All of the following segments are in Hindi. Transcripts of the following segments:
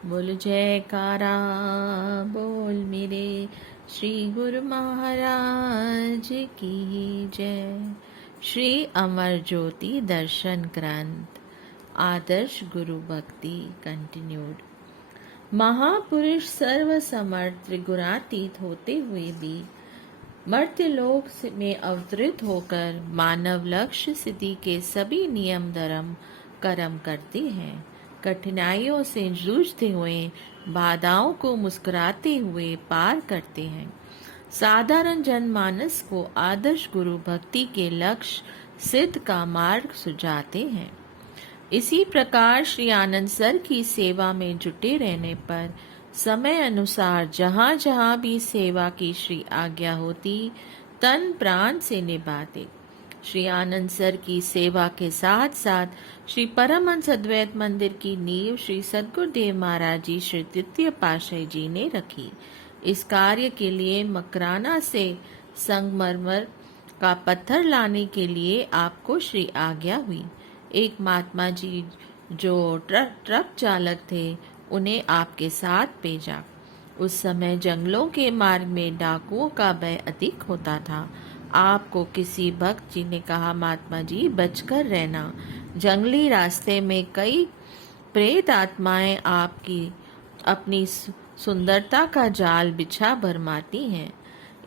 बोल जयकारा बोल मेरे श्री गुरु महाराज की जय। श्री अमर ज्योति दर्शन ग्रंथ आदर्श गुरु भक्ति कंटिन्यूड। महापुरुष सर्व समर्थ त्रिगुणातीत होते हुए भी मर्त्यलोक में अवतरित होकर मानव लक्ष्य सिद्धि के सभी नियम धर्म कर्म करते हैं। कठिनाइयों से जूझते हुए बाधाओं को मुस्कुराते हुए पार करते हैं। साधारण जनमानस को आदर्श गुरु भक्ति के लक्ष्य सिद्ध का मार्ग सुझाते हैं। इसी प्रकार श्री आनंद सर की सेवा में जुटे रहने पर समय अनुसार जहाँ जहाँ भी सेवा की श्री आज्ञा होती तन प्राण से निभाते। श्री आनंद सर की सेवा के साथ साथ श्री परमहंस अद्वैत मंदिर की नींव श्री सद्गुरुदेव महाराज जी श्री तृतीय पातशाही जी ने रखी। इस कार्य के लिए मकराना से संगमरमर का पत्थर लाने के लिए आपको श्री आज्ञा हुई। एक महात्मा जी जो ट्रक चालक थे उन्हें आपके साथ भेजा। उस समय जंगलों के मार्ग में डाकुओं का भय अधिक होता था। आपको किसी भक्त जी ने कहा, महात्मा जी बचकर रहना, जंगली रास्ते में कई प्रेत आत्माएं आपकी अपनी सुंदरता का जाल बिछा भरमाती हैं।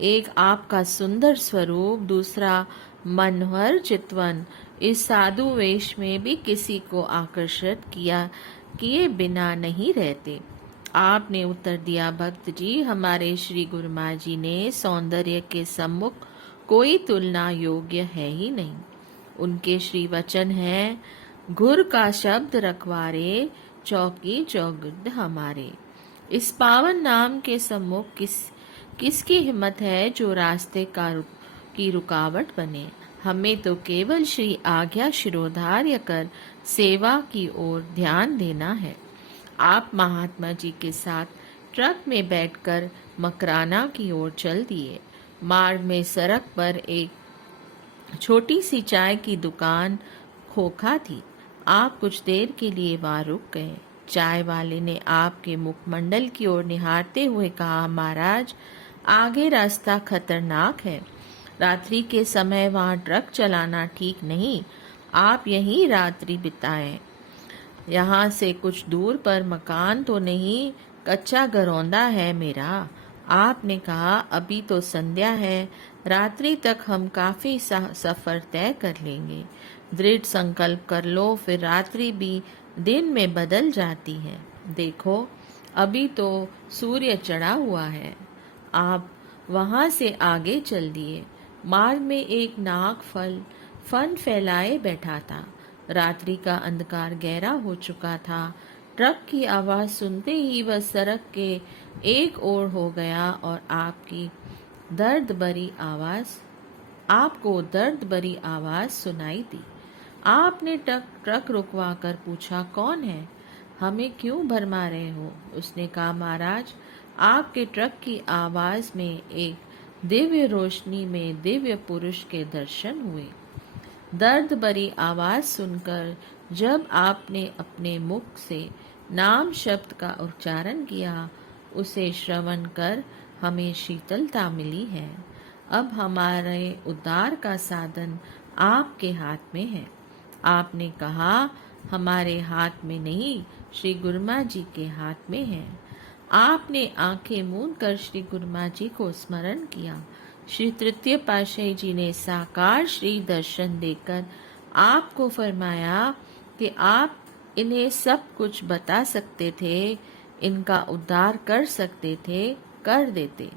एक आपका सुंदर स्वरूप, दूसरा मनोहर चितवन, इस साधु वेश में भी किसी को आकर्षित किए बिना नहीं रहते। आपने उत्तर दिया, भक्त जी हमारे श्री गुरुमा जी ने सौंदर्य के सम्मुख कोई तुलना योग्य है ही नहीं। उनके श्री वचन हैं, गुर का शब्द रखवारे, चौकी चौगिर्द हमारे। इस पावन नाम के सम्मुख किसकी हिम्मत है जो रास्ते की रुकावट बने। हमें तो केवल श्री आज्ञा शिरोधार्य कर सेवा की ओर ध्यान देना है। आप महात्मा जी के साथ ट्रक में बैठकर मकराना की ओर चल दिए। मार्ग में सड़क पर एक छोटी सी चाय की दुकान खोखा थी। आप कुछ देर के लिए वहां रुक गए। चाय वाले ने आपके मुखमंडल की ओर निहारते हुए कहा, महाराज आगे रास्ता खतरनाक है, रात्रि के समय वहां ट्रक चलाना ठीक नहीं, आप यहीं रात्रि बिताएं। यहाँ से कुछ दूर पर मकान तो नहीं, कच्चा घरौंदा है मेरा। आपने कहा, अभी तो संध्या है, रात्रि तक हम काफी सफर तय कर लेंगे। दृढ़ संकल्प कर लो, फिर रात्रि भी दिन में बदल जाती है। देखो अभी तो सूर्य चढ़ा हुआ है। आप वहां से आगे चल दिए। मार्ग में एक नाग फन फैलाए बैठा था। रात्रि का अंधकार गहरा हो चुका था। ट्रक की आवाज सुनते ही वह सड़क के एक ओर हो गया और आपको दर्द भरी आवाज सुनाई दी। आपने ट्रक रुकवा कर पूछा, कौन है, हमें क्यों भरमा रहे हो? उसने कहा, महाराज आपके ट्रक की आवाज में एक दिव्य रोशनी में दिव्य पुरुष के दर्शन हुए। दर्द भरी आवाज सुनकर जब आपने अपने मुख से नाम शब्द का उच्चारण किया, उसे श्रवण कर हमें शीतलता मिली है। अब हमारे उद्धार का साधन आपके हाथ में है। आपने कहा, हमारे हाथ में नहीं, श्री गुरुमा जी के हाथ में है। आपने आंखें मूंद कर श्री गुरुमा जी को स्मरण किया। श्री तृतीय पातशाही जी ने साकार श्री दर्शन देकर आपको फरमाया कि आप इन्हें सब कुछ बता सकते थे, इनका उद्धार कर सकते थे, कर देते।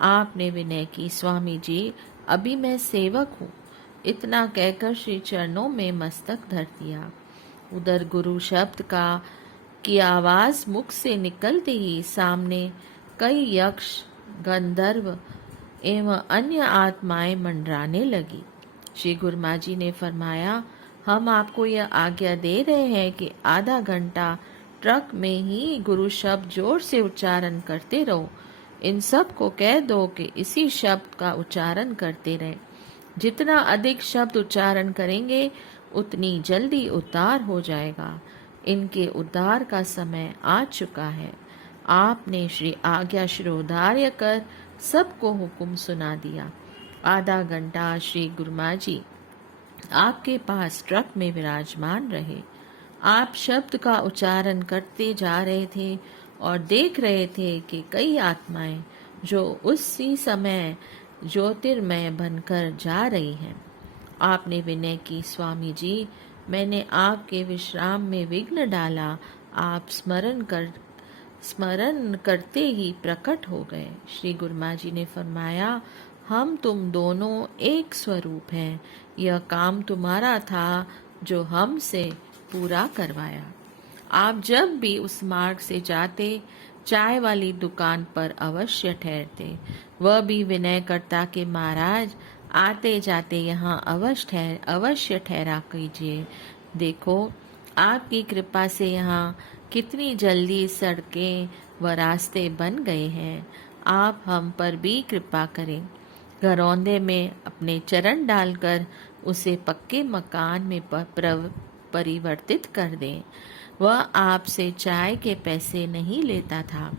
आपने विनय की, स्वामी जी अभी मैं सेवक हूँ। इतना कहकर श्री चरणों में मस्तक धर दिया। उधर गुरु शब्द की आवाज मुख से निकलते ही सामने कई यक्ष, गंधर्व एवं अन्य आत्माएं मंडराने लगी। श्री गुरुमा जी ने फरमाया, हम आपको यह आज्ञा दे रहे हैं कि आधा घंटा ट्रक में ही गुरु शब्द जोर से उच्चारण करते रहो। इन सब को कह दो कि इसी शब्द का उच्चारण करते रहे। जितना अधिक शब्द उच्चारण करेंगे उतनी जल्दी उद्धार हो जाएगा। इनके उद्धार का समय आ चुका है। आपने श्री आज्ञा शिरोधार्य कर सबको हुक्म सुना दिया। आधा घंटा श्री गुरुमा जी आपके पास ट्रक में विराजमान रहे। आप शब्द का उच्चारण करते जा रहे थे और देख रहे थे कि कई आत्माएं जो उसी समय ज्योतिर्मय बनकर जा रही हैं। आपने विनय की, स्वामी जी मैंने आपके विश्राम में विघ्न डाला। आप स्मरण करते ही प्रकट हो गए। श्री गुरुमा जी ने फरमाया, हम तुम दोनों एक स्वरूप हैं। यह काम तुम्हारा था जो हमसे पूरा करवाया। आप जब भी उस मार्ग से जाते चाय वाली दुकान पर अवश्य ठहरते। वह भी विनय करता कि महाराज आते जाते यहाँ अवश्य ठहरा कीजिए। देखो आपकी कृपा से यहाँ कितनी जल्दी सड़कें व रास्ते बन गए हैं। आप हम पर भी कृपा करें। घरौंदे में अपने चरण डालकर उसे पक्के मकान में परिवर्तित कर दें। वह आपसे चाय के पैसे नहीं लेता था।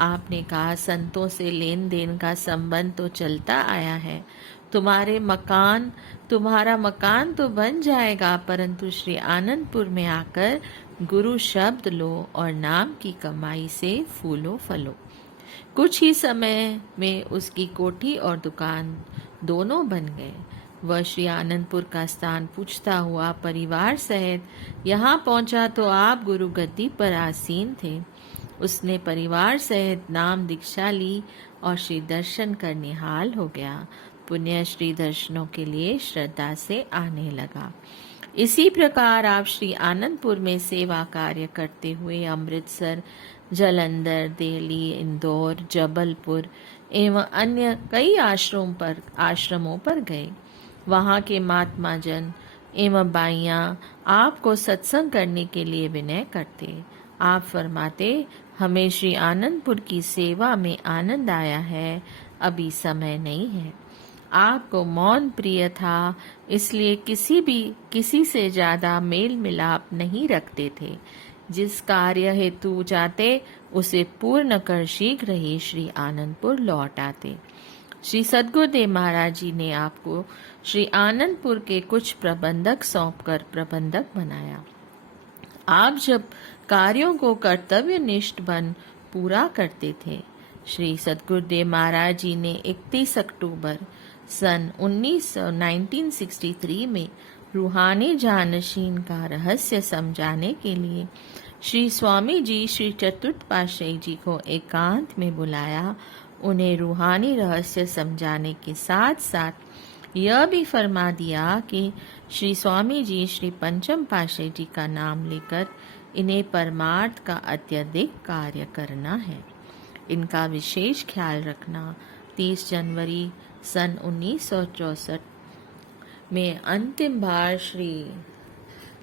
आपने कहा संतों से लेन देन का संबंध तो चलता आया है। तुम्हारा मकान तो बन जाएगा, परंतु श्री आनंदपुर में आकर गुरु शब्द लो और नाम की कमाई से फूलो फलो। कुछ ही समय में उसकी कोठी और दुकान दोनों बन गए। वह श्री आनंदपुर का स्थान पूछता हुआ परिवार सहित यहाँ पहुंचा तो आप गुरु गद्दी पर आसीन थे। उसने परिवार सहित नाम दीक्षा ली और श्री दर्शन कर निहाल हो गया। पुण्य श्री दर्शनों के लिए श्रद्धा से आने लगा। इसी प्रकार आप श्री आनंदपुर में सेवा कार्य करते हुए अमृतसर, जालंधर, दिल्ली, इंदौर, जबलपुर एवं अन्य कई आश्रमों पर गए। वहाँ के महात्मा जन एवं बाइयाँ आपको सत्संग करने के लिए विनय करते। आप फरमाते, हमें श्री आनंदपुर की सेवा में आनंद आया है, अभी समय नहीं है। आपको मौन प्रिय था, इसलिए किसी से ज्यादा मेल मिलाप नहीं रखते थे। जिस कार्य हेतु जाते उसे पूर्ण कर शीघ्र ही श्री आनंदपुर लौट आते। श्री सद्गुरुदेव महाराज जी ने आपको श्री आनंदपुर के कुछ प्रबंधक सौंपकर प्रबंधक बनाया। आप जब कार्यों को कर्तव्यनिष्ठ बन पूरा करते थे। श्री सद्गुरुदेव महाराज जी ने 31 अक्टूबर सन 1963 में रूहानी जानशीन का रहस्य समझाने के लिए श्री स्वामी जी श्री चतुर्थ पातशाही जी को एकांत में बुलाया। उन्हें रूहानी रहस्य समझाने के साथ साथ यह भी फरमा दिया कि श्री स्वामी जी श्री पंचम पातशाही जी का नाम लेकर इन्हें परमार्थ का अत्यधिक कार्य करना है। इनका विशेष ख्याल रखना। 30 जनवरी सन 1964 में अंतिम बार श्री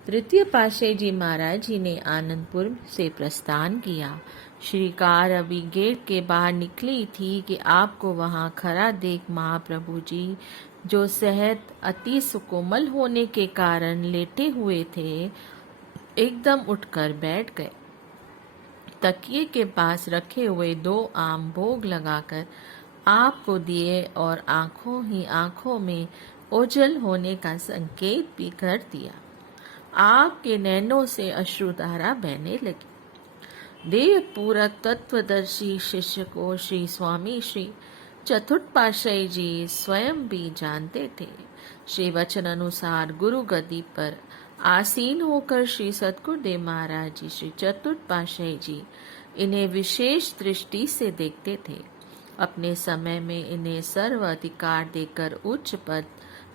तृतीय पातशाही जी महाराज जी ने आनंदपुर से प्रस्थान किया। श्री कार अभी गेट के बाहर निकली थी कि आपको वहां खड़ा देख महाप्रभु जी, जो सेहत अति सुकोमल होने के कारण लेटे हुए थे, एकदम उठकर बैठ गए। तकिए के पास रखे हुए 2 आम भोग लगाकर आपको दिए और आंखों में ओझल होने का संकेत भी कर दिया। आपके नैनों से अश्रुधारा बहने लगी। देव पूरक तत्वदर्शी शिष्य को श्री स्वामी श्री चतुर्थ पातशाही जी स्वयं भी जानते थे। श्री वचन अनुसार गुरु गद्दी पर आसीन होकर श्री सद्गुरुदेव महाराज जी श्री चतुर्थ पातशाही जी इन्हें विशेष दृष्टि से देखते थे। अपने समय में इन्हें सर्व अधिकार देकर उच्च पद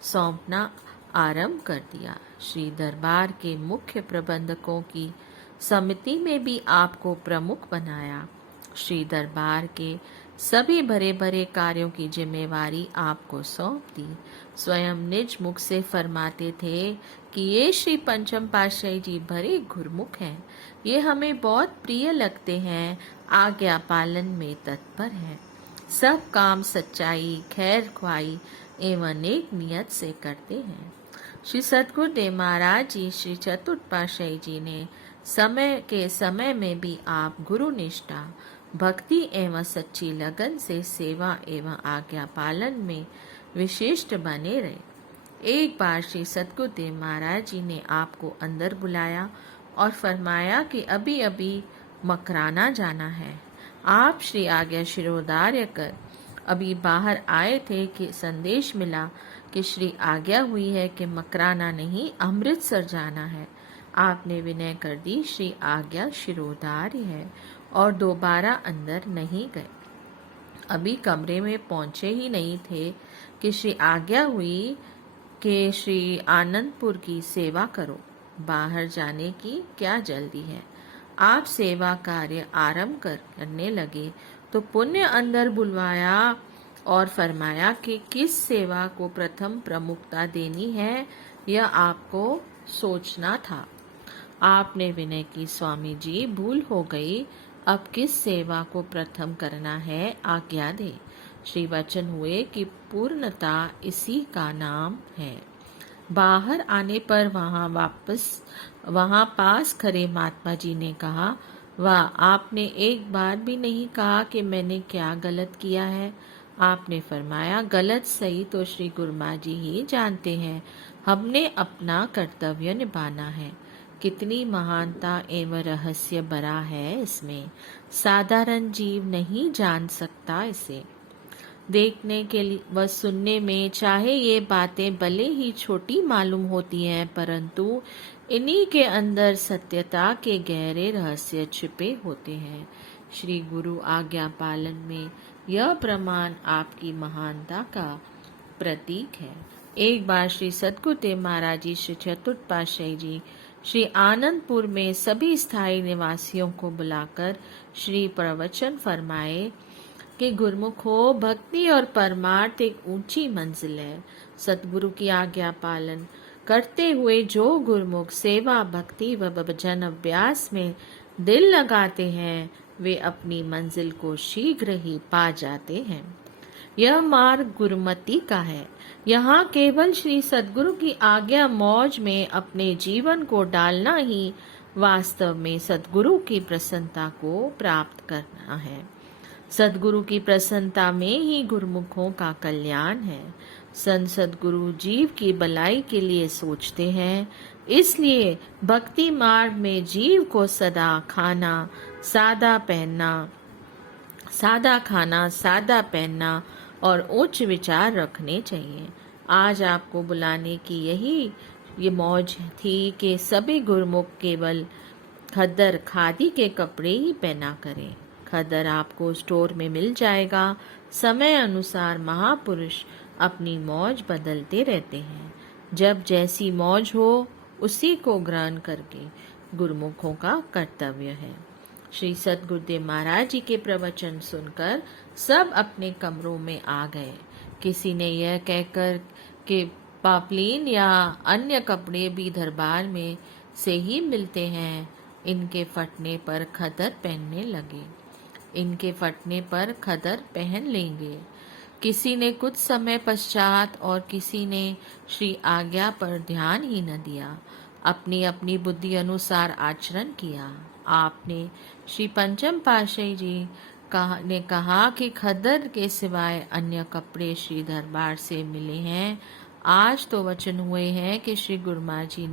सौंपना आरंभ कर दिया। श्री दरबार के मुख्य प्रबंधकों की समिति में भी आपको प्रमुख बनाया। श्री दरबार के सभी भरे भरे कार्यों की जिम्मेवारी आपको सौंप दी। स्वयं निज मुख से फरमाते थे कि ये श्री पंचम पातशाही जी भरे गुरमुख हैं, ये हमें बहुत प्रिय लगते हैं, आज्ञा पालन में तत्पर हैं, सब काम सच्चाई, खैर ख्वाही एवं नेक नियत से करते हैं। श्री सद्गुरुदेव महाराज जी श्री चतुर्थ पातशाही जी ने समय में भी आप गुरु निष्ठा, भक्ति एवं सच्ची लगन से सेवा एवं आज्ञा पालन में विशिष्ट बने रहे। एक बार श्री सद्गुरुदेव महाराज जी ने आपको अंदर बुलाया और फरमाया कि अभी अभी मकराना जाना है। आप श्री आज्ञा शिरोधार्य कर अभी बाहर आए थे कि संदेश मिला कि श्री आज्ञा हुई है कि मकराना नहीं अमृतसर जाना है। आपने विनय कर दी, श्री आज्ञा शिरोधार्य है और दोबारा अंदर नहीं गए। अभी कमरे में पहुंचे ही नहीं थे कि श्री आज्ञा हुई कि श्री आनंदपुर की सेवा करो। बाहर जाने की क्या जल्दी है। आप सेवा कार्य आरंभ करने लगे तो पुण्य अंदर बुलवाया और फरमाया कि किस सेवा को प्रथम प्रमुखता देनी है यह आपको सोचना था। आपने विनय की, स्वामी जी भूल हो गई, अब किस सेवा को प्रथम करना है आज्ञा दे। श्री वचन हुए कि पूर्णता इसी का नाम है। बाहर आने पर वहां पास खड़े महात्मा जी ने कहा, वाह, आपने एक बार भी नहीं कहा कि मैंने क्या गलत किया है। आपने फरमाया, गलत सही तो श्री गुरुमा जी ही जानते हैं, हमने अपना कर्तव्य निभाना है। कितनी महानता एवं रहस्य भरा है इसमें, साधारण जीव नहीं जान सकता इसे। देखने के लिए व सुनने में चाहे ये बातें भले ही छोटी मालूम होती हैं, परंतु इन्हीं के अंदर सत्यता के गहरे रहस्य छिपे होते हैं। श्री गुरु आज्ञा पालन में यह प्रमाण आपकी महानता का प्रतीक है। एक बार श्री सद्गुरुदेव महाराज जी, श्री चतुर्थ पातशाही जी श्री आनंदपुर में सभी स्थायी निवासियों को बुलाकर श्री प्रवचन फरमाए कि गुरुमुखो, भक्ति और परमार्थ एक ऊंची मंजिल है। सतगुरु की आज्ञा पालन करते हुए जो गुरुमुख सेवा, भक्ति व भजन अभ्यास में दिल लगाते हैं वे अपनी मंजिल को शीघ्र ही पा जाते हैं। यह मार्ग गुरुमति का है। यहाँ केवल श्री सद्गुरु की आज्ञा मौज में अपने जीवन को डालना ही वास्तव में सद्गुरु की प्रसन्नता को प्राप्त करना है। सद्गुरु की प्रसन्नता में ही गुरुमुखों का कल्याण है। संत सद्गुरु जीव की भलाई के लिए सोचते हैं, इसलिए भक्ति मार्ग में जीव को सदा खाना, सादा पहनना और उच्च विचार रखने चाहिए। आज आपको बुलाने की ये मौज थी कि सभी गुरुमुख केवल खद्दर खादी के कपड़े ही पहना करें। खद्दर आपको स्टोर में मिल जाएगा। समय अनुसार महापुरुष अपनी मौज बदलते रहते हैं। जब जैसी मौज हो उसी को ग्रहण करके गुरुमुखों का कर्तव्य है। श्री सद्गुरुदेव महाराज जी के प्रवचन सुनकर सब अपने कमरों में आ गए। किसी ने यह कहकर कि पापलीन या अन्य कपड़े भी दरबार में से ही मिलते हैं, इनके फटने पर खदर पहन लेंगे। किसी ने कुछ समय पश्चात और किसी ने श्री आज्ञा पर ध्यान ही न दिया, अपनी अपनी बुद्धि अनुसार आचरण किया। आपने श्री पंचम पातशाही जी ने कहा कि खद्दर के सिवाय अन्य कपड़े श्री दरबार से मिले हैं। आज तो वचन हुए हैं कि श्री गुरुमा जी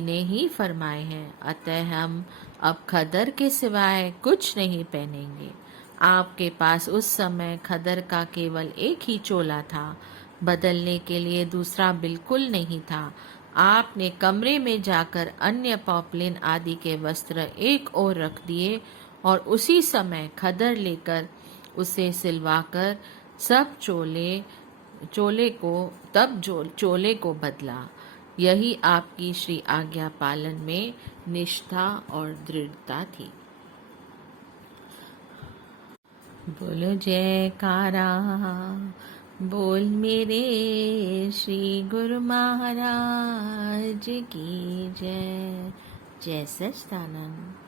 ने ही फरमाए हैं, अतः हम अब खद्दर के सिवाय कुछ नहीं पहनेंगे। आपके पास उस समय खद्दर का केवल एक ही चोला था, बदलने के लिए दूसरा बिल्कुल नहीं था। आपने कमरे में जाकर अन्य पॉपलिन आदि के वस्त्र एक ओर रख दिए और उसी समय खद्दर लेकर उसे सिलवाकर सब चोले को बदला। यही आपकी श्री आज्ञा पालन में निष्ठा और दृढ़ता थी। बोलो जयकारा, बोल मेरे श्री गुरु महाराज की जय। जय सच्चिदानंद।